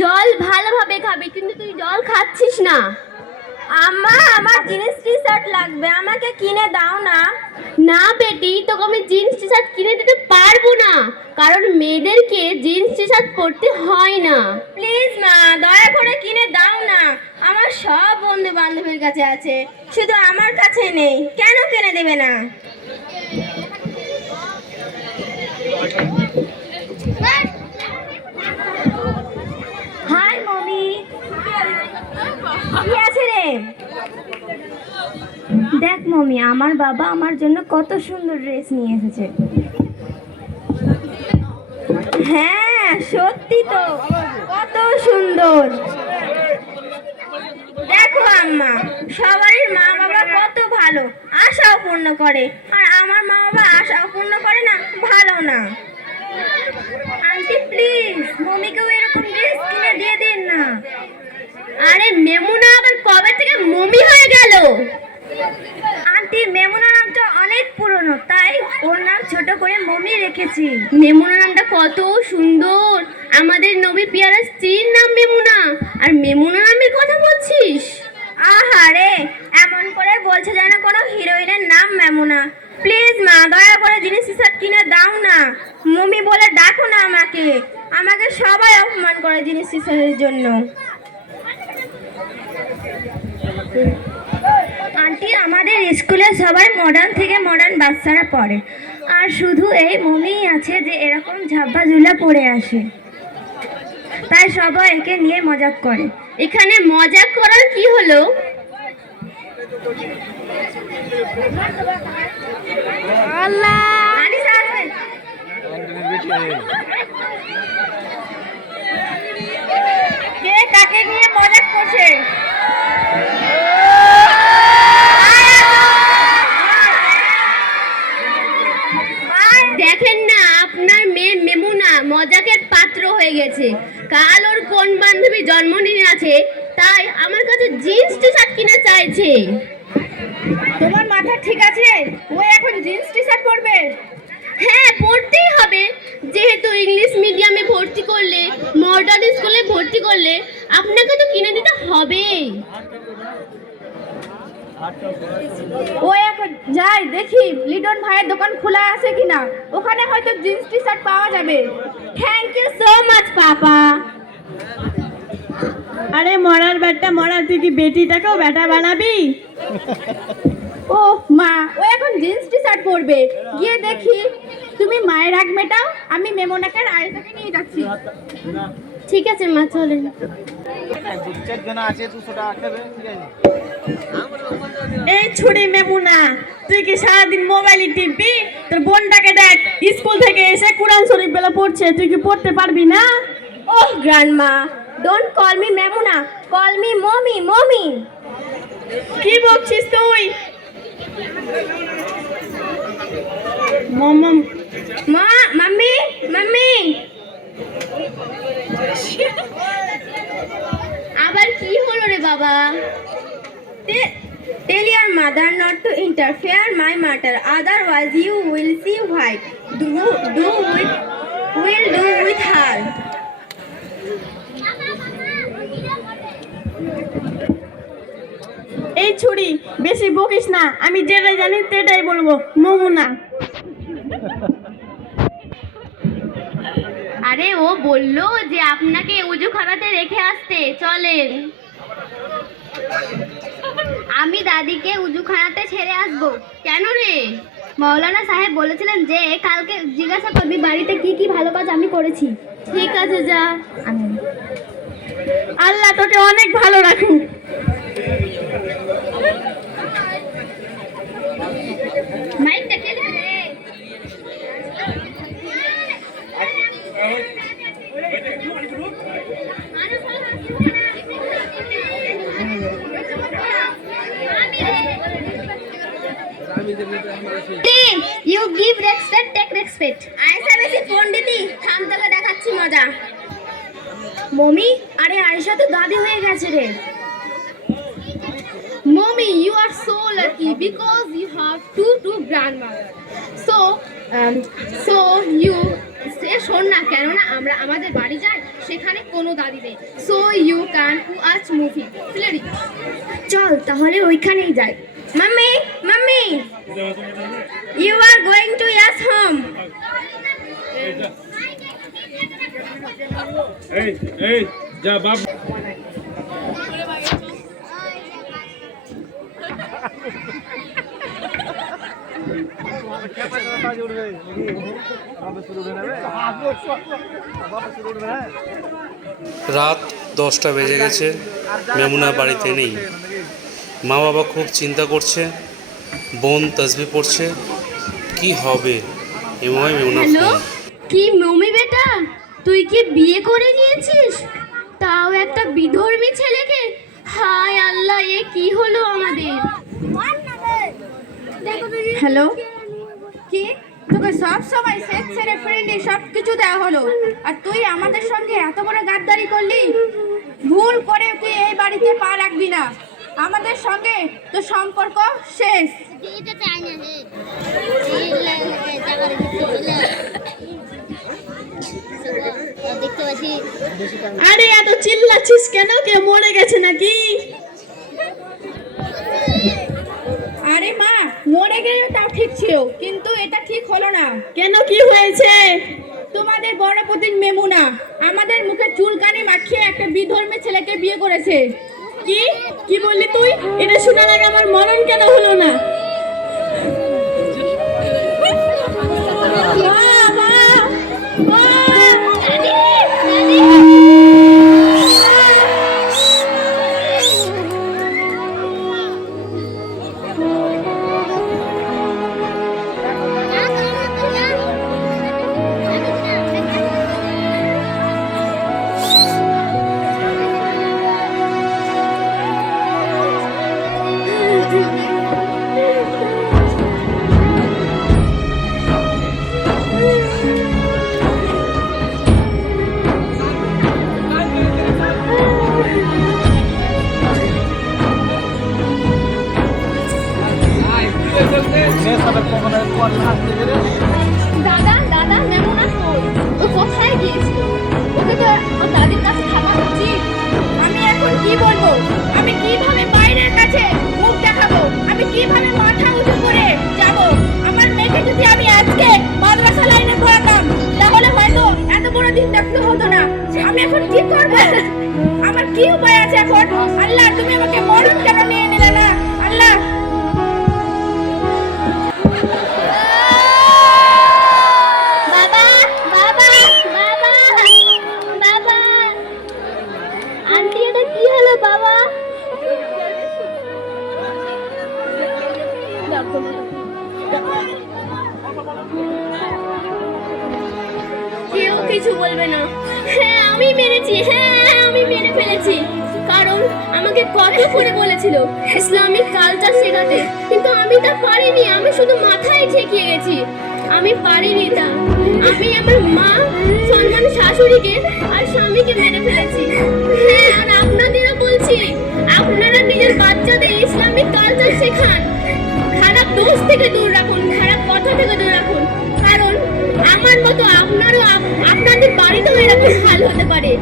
জল ভালোভাবে খাবি, কিন্তু তুই জল খাচ্ছিস না। আম্মা, আমার জিন্স টি শার্ট লাগবে, আমাকে কিনে দাও না। না বেটি, তোকে আমি জিন্স টি শার্ট কিনে দিতে পারবো না, কারণ মেয়েদেরকে জিন্স টি শার্ট পরতে হয় না। প্লিজ মা, দয়া করে কিনে দাও না। আমার সব বন্ধু বান্ধবীর কাছে আছে, শুধু আমার কাছে নেই। কেন কিনে দেবে না? হাই মমি, কি আছে রে? দেখ মমি, আমার বাবা আমার জন্য কত সুন্দর ড্রেস নিয়ে এসেছে। হ্যাঁ সত্যি তো, কত সুন্দর। দেখো আম্মা, সবারই মা বাবা কত ভালো, আশাও পূর্ণ করে, আর আমার মা বাবা আশাও পূর্ণ করে না, ভালো না। আন্টি প্লিজ মমিকেও এরকম ড্রেস কিনে দিয়ে দিন না। আরে মেমুনা আবার কবে থেকে মমি হয়ে গেল? আন্টি, মেমুনা নামটা অনেক পুরনো, তাই ওর নাম ছোট করে মমি রেখেছি। মেমুনা নামটা কত সুন্দর, আমাদের নবী পিয়ারা স্ত্রীর নাম মেমুনা, আর মেমুনা নামের কথা বলছিস? আহারে, এমন করে বলছে যেন কোনো হিরোইনের নাম মেমুনা। প্লিজ মা, দয়া করে জিনিস টি শার্ট কিনে দাও না। মমি বলে ডাকো না আমাকে, আমাকে সবাই অপমান করে জিনিস টি শার্টের জন্য। আন্টি, আমাদের স্কুলে সবাই মডার্ন থেকে মডার্ন বাচ্চারা পড়ে, আর শুধু এই মমিই আছে যে এরকম ঝাব্বা ঝুলা পরে আসে, তাই সবাই একে নিয়ে মজাক করে। এখানে মজা করার কি হলো? আল্লাহ, আনিস আসবে। কে কাকে নিয়ে মজাক করছে? দেখেন না, আপনার মেয়ে মেমুনা মজাকের পাত্র হয়ে গেছে। কাল ওর কোন বান্ধবী জন্মদিন আছে, তাই আমার কাছে জিন্স টি শার্ট কিনে চাইছে। তোমার মাথা ঠিক আছে? ও এখন জিন্স টি শার্ট পরবে? হ্যাঁ, পড়তেই হবে, যেহেতু ইংলিশ মিডিয়ামে ভর্তি করলে, মডার্ন স্কুলে ভর্তি করলে আপনাকে তো কিনে দিতে হবেই। ও এখন যাই দেখি লিটন ভাইয়ের দোকান খোলা আছে কিনা, ওখানে হয়তো জিন্স টি শার্ট পাওয়া যাবে। থ্যাংক ইউ সো মাচ পাপা। আরে মরার ব্যাটটা মরা, তুই কি বেটিটাকেও ব্যাটা বানাবি? ও মা, ও এখন জিন্স টি শার্ট পরবে, গিয়ে দেখি। তুমি মায়ের রাগ মেটাও, আমি মেমোনাকে আর আয়েশাকে নিয়ে যাচ্ছি। ঠিক আছে মা, চলেন। এই ছুরি মেমুনা, তুই কি সারাদিন মোবাইলে টিপবি? তোর বোনটাকে দেখ, স্কুল থেকে এসে কুরআন শরীফ বেলা পড়ছে, তুই কি পড়তে পারবি না? Oh grandma, don't call me মেমোনা, কল মি মমি। মমি কি বলছিস তুই? মম মা, মাম্মি, মাম্মি। আবার কি হলো রে বাবা? Tell your mother not to interfere my matter, otherwise you will see what will do with her. এই ছুরি, বেশি বকিস না, আমি যেটা জানি সেটাই বলবো। মমুনা, আরে ও বললো যে আপনাকে উজুখানাতে রেখে আসতে, চলেন। আমি দাদিকে উজুখানাতে ছেড়ে আসবো। কেন রে? মৌলানা সাহেব বলেছিলেন যে কালকে জিজ্ঞাসা করবি বাড়িতে কি কি ভালো কাজ আমি করেছি। ঠিক আছে, যা। আল্লাহ তোকে অনেক ভালো রাখুক। মাইকটা কে রে? You give respect, take respect. Ayesha বেশি ফোন দিতি, থাম, তোকে দেখাচ্ছি মজা। মমি, আরে আয়েশা তো দাদি হয়ে গেছে রে। Mommy, you are so lucky because you have two grandmothers. So you শোন না, কেননা আমরা আমাদের বাড়ি যাই, সেখানে কোনো দাদিতে, so you can watch movie. চল তাহলে ওইখানেই যাই। Mummy, mummy, you are going to ইয়াস হোম। এই যা বাপ। রাত 10টা বেজে গেছে, মেমুনা বাড়িতে নেই। মা বাবা খুব চিন্তা করছে, বোন তসবি পড়ছে, কি হবে। এমন মেমুনা হ্যালো, ফোন। কি মমি বেটা, তুই কি বিয়ে করে নিয়েছিস? তাও একটা বিধর্মী ছেলেকে? হায় আল্লাহ, এ কি হলো আমাদের? হ্যালো, কি তোকে সব সময় সেট ছেড়ে ফ্রেন্ডলি সব কিছু দেওয়া হলো, আর তুই আমাদের সঙ্গে এত বড় গাদ্দারি করলি? ভুল করে তুই এই বাড়িতে পা রাখবি না। আমাদের সঙ্গে তো সম্পর্ক শেষ। আরে এত চিল্লাচ্ছিস কেন? কেউ মরে গেছে নাকি? আরে মা, মরে গেলেও তাও ঠিক ছিল, কিন্তু এটা ঠিক হলো না। কেন, কি হয়েছে? তোমাদের বড় প্রতিন মেমুনা আমাদের মুখে চুলকানি মাখিয়ে একটা বিধর্মী ছেলেকে বিয়ে করেছে। কি কি বললি তুই? এটা শোনার আগে আমার মরণ কেন হলো না? দাদা দাদা, মেমুনা কই? ও কোথায় গিয়েছিল? ওকে তো ওর দাদির কাছে থাকা উচিত। আমি এখন কি বলবো? আমি কিভাবে বাইরের কাছে মুখ দেখাবো? আমি কিভাবে মাথা উঁচু করে যাব? আমার মেয়েকে যদি আমি আজকে মাদ্রাসা লাইনে পড়াতাম, তাহলে হয়তো এত বড় দিন দেখতে হতো না। আমি এখন কি করব? আমার কি উপায় আছে এখন? আল্লাহ, তুমি আমাকে মরণ কেন নিয়ে নিলে না? আল্লাহ, বাবা বাবা বাবা বাবা, আন্টি এটা কি হলো বাবা? কেউ কিছু বলবে না। হ্যাঁ আমি মেরেছি, হ্যাঁ আমি মেরে ফেলেছি। কারণ আমাকে কত করে বলেছিল ইসলামিক কালচার শেখাতে, কিন্তু আমি তা পারিনি। আমি শুধু মাথায় ঠেকিয়ে গেছি। আমি পারিনি তা। আমি আমার মা, সম্মান শাশুড়িকে আর স্বামীকে মেরে ফেলেছি। হ্যাঁ, আর আপনাদেরও বলছি, আপনারা নিজের বাচ্চাদের ইসলামিক কালচার শেখান। খারাপ দোষ থেকে দূর রাখুন, খারাপ কথা থেকে দূর রাখুন। কারণ আমার মতো আপনারও আপনাদের বাড়িতেও এরকম হাল হতে পারে।